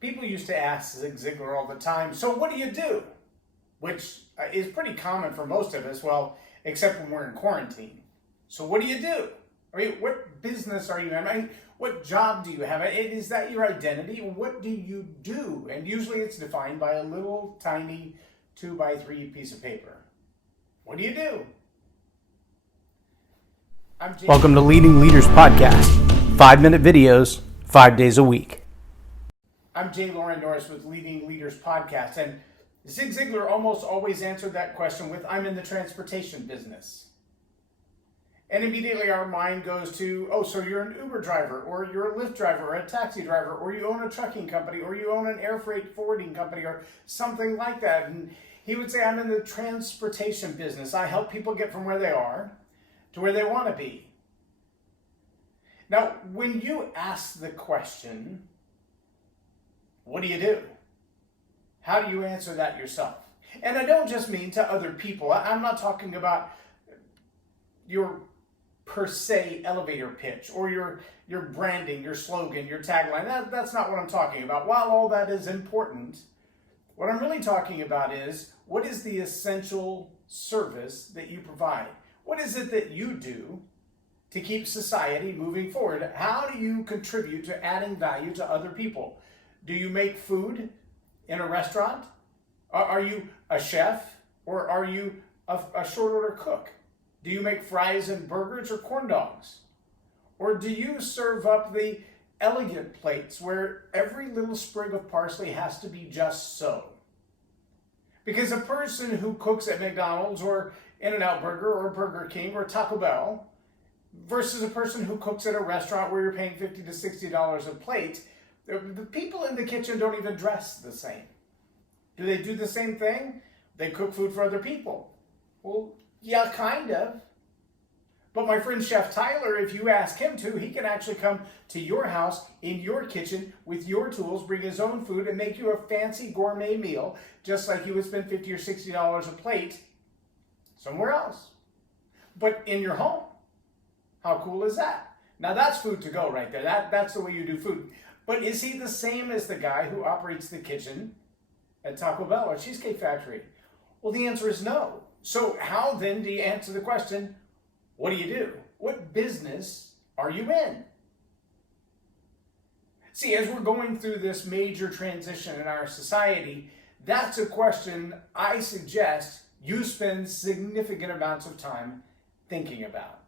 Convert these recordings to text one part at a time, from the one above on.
People used to ask Zig Ziglar all the time, so what do you do? Which is pretty common for most of us, well, except when we're in quarantine. So what do you do? I mean, what business are you in? I mean, what job do you have? Is that your identity? What do you do? And usually it's defined by a little tiny 2x3 piece of paper. What do you do? Welcome to Leading Leaders Podcast. 5-minute videos, 5 days a week. I'm J Loren Norris with Leading Leaders Podcast, and Zig Ziglar almost always answered that question with, I'm in the transportation business. And immediately our mind goes to, oh, so you're an Uber driver, or you're a Lyft driver, or a taxi driver, or you own a trucking company, or you own an air freight forwarding company, or something like that. And he would say, I'm in the transportation business. I help people get from where they are to where they want to be. Now, when you ask the question, what do you do? How do you answer that yourself? And I don't just mean to other people. I'm not talking about your per se elevator pitch or your branding, your slogan, your tagline. That's not what I'm talking about. While all that is important, what I'm really talking about is, what is the essential service that you provide? What is it that you do to keep society moving forward? How do you contribute to adding value to other people? Do you make food in a restaurant? Are you a chef, or are you a short order cook? Do you make fries and burgers or corn dogs? Or do you serve up the elegant plates where every little sprig of parsley has to be just so? Because a person who cooks at McDonald's or In-N-Out Burger or Burger King or Taco Bell versus a person who cooks at a restaurant where you're paying $50 to $60 a plate, the people in the kitchen don't even dress the same. Do they do the same thing? They cook food for other people. Well, yeah, kind of. But my friend Chef Tyler, if you ask him to, he can actually come to your house, in your kitchen, with your tools, bring his own food, and make you a fancy gourmet meal, just like you would spend $50 or $60 a plate somewhere else. But in your home. How cool is that? Now that's food to go right there. That's the way you do food. But is he the same as the guy who operates the kitchen at Taco Bell or Cheesecake Factory? Well, the answer is no. So how then do you answer the question, what do you do? What business are you in? See, as we're going through this major transition in our society, that's a question I suggest you spend significant amounts of time thinking about.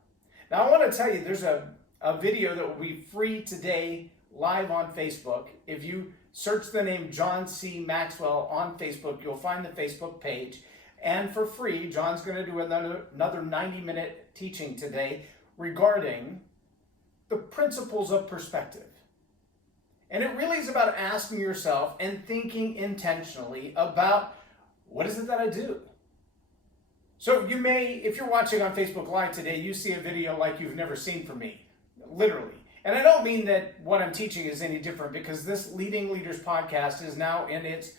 Now, I want to tell you, there's a video that will be free today, live on Facebook. If you search the name John C. Maxwell on Facebook, you'll find the Facebook page. And for free, John's going to do another 90-minute teaching today regarding the principles of perspective. And it really is about asking yourself and thinking intentionally about, what is it that I do? So you may, if you're watching on Facebook Live today, you see a video like you've never seen from me, literally. And I don't mean that what I'm teaching is any different, because this Leading Leaders Podcast is now in its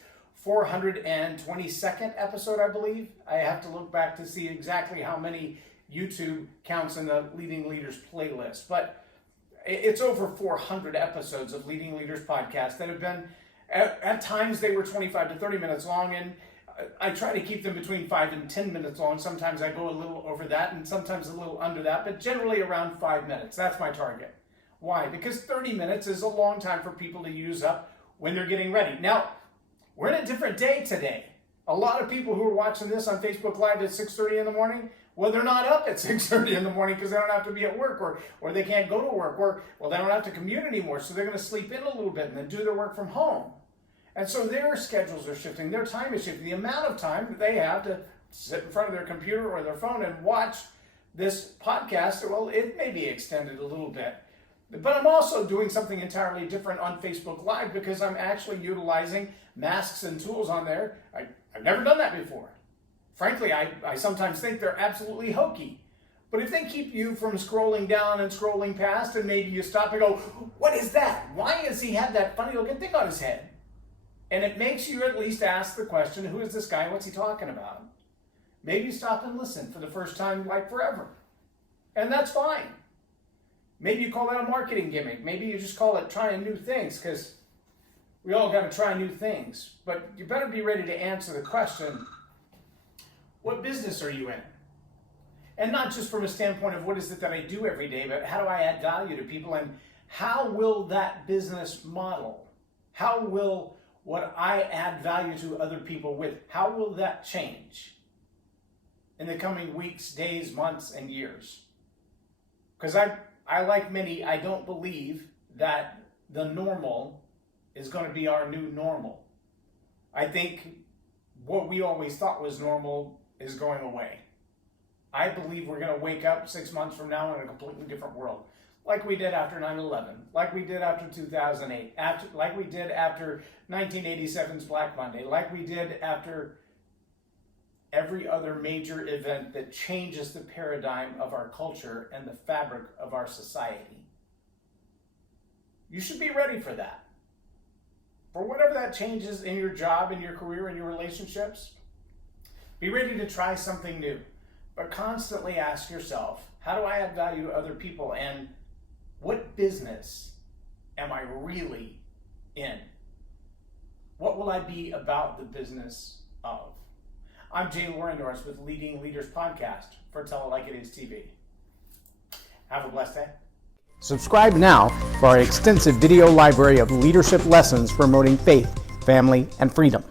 422nd episode, I believe. I have to look back to see exactly how many YouTube counts in the Leading Leaders playlist. But it's over 400 episodes of Leading Leaders Podcast that have been, at times they were 25 to 30 minutes long, and I try to keep them between 5 and 10 minutes long. Sometimes I go a little over that and sometimes a little under that, but generally around 5 minutes. That's my target. Why? Because 30 minutes is a long time for people to use up when they're getting ready. Now, we're in a different day today. A lot of people who are watching this on Facebook Live at 6:30 in the morning, well, they're not up at 6:30 in the morning because they don't have to be at work, or they can't go to work, or, well, they don't have to commute anymore, so they're going to sleep in a little bit and then do their work from home. And so their schedules are shifting, their time is shifting. The amount of time that they have to sit in front of their computer or their phone and watch this podcast, well, it may be extended a little bit. But I'm also doing something entirely different on Facebook Live, because I'm actually utilizing masks and tools on there. I've never done that before. Frankly, I sometimes think they're absolutely hokey. But if they keep you from scrolling down and scrolling past, and maybe you stop and go, what is that? Why does he have that funny looking thing on his head? And it makes you at least ask the question, who is this guy? What's he talking about? Maybe you stop and listen for the first time, like forever. And that's fine. Maybe you call that a marketing gimmick. Maybe you just call it trying new things, because We all got to try new things, but you better be ready to answer the question, what business are you in? And not just from a standpoint of what is it that I do every day, but how do I add value to people, and how will that business model, how will what I add value to other people with, how will that change in the coming weeks, days, months, and years? Because I, like many, I don't believe that the normal is going to be our new normal. I think what we always thought was normal is going away. I believe we're going to wake up 6 months from now in a completely different world. Like we did after 9/11, like we did after 2008, like we did after 1987's Black Monday, like we did after every other major event that changes the paradigm of our culture and the fabric of our society. You should be ready for that. For whatever that changes in your job, in your career, in your relationships, be ready to try something new. But constantly ask yourself, how do I add value to other people, and what business am I really in? What will I be about the business of? I'm J Loren Norris with Leading Leaders Podcast for Tell It Like It Is TV. Have a blessed day. Subscribe now for our extensive video library of leadership lessons promoting faith, family, and freedom.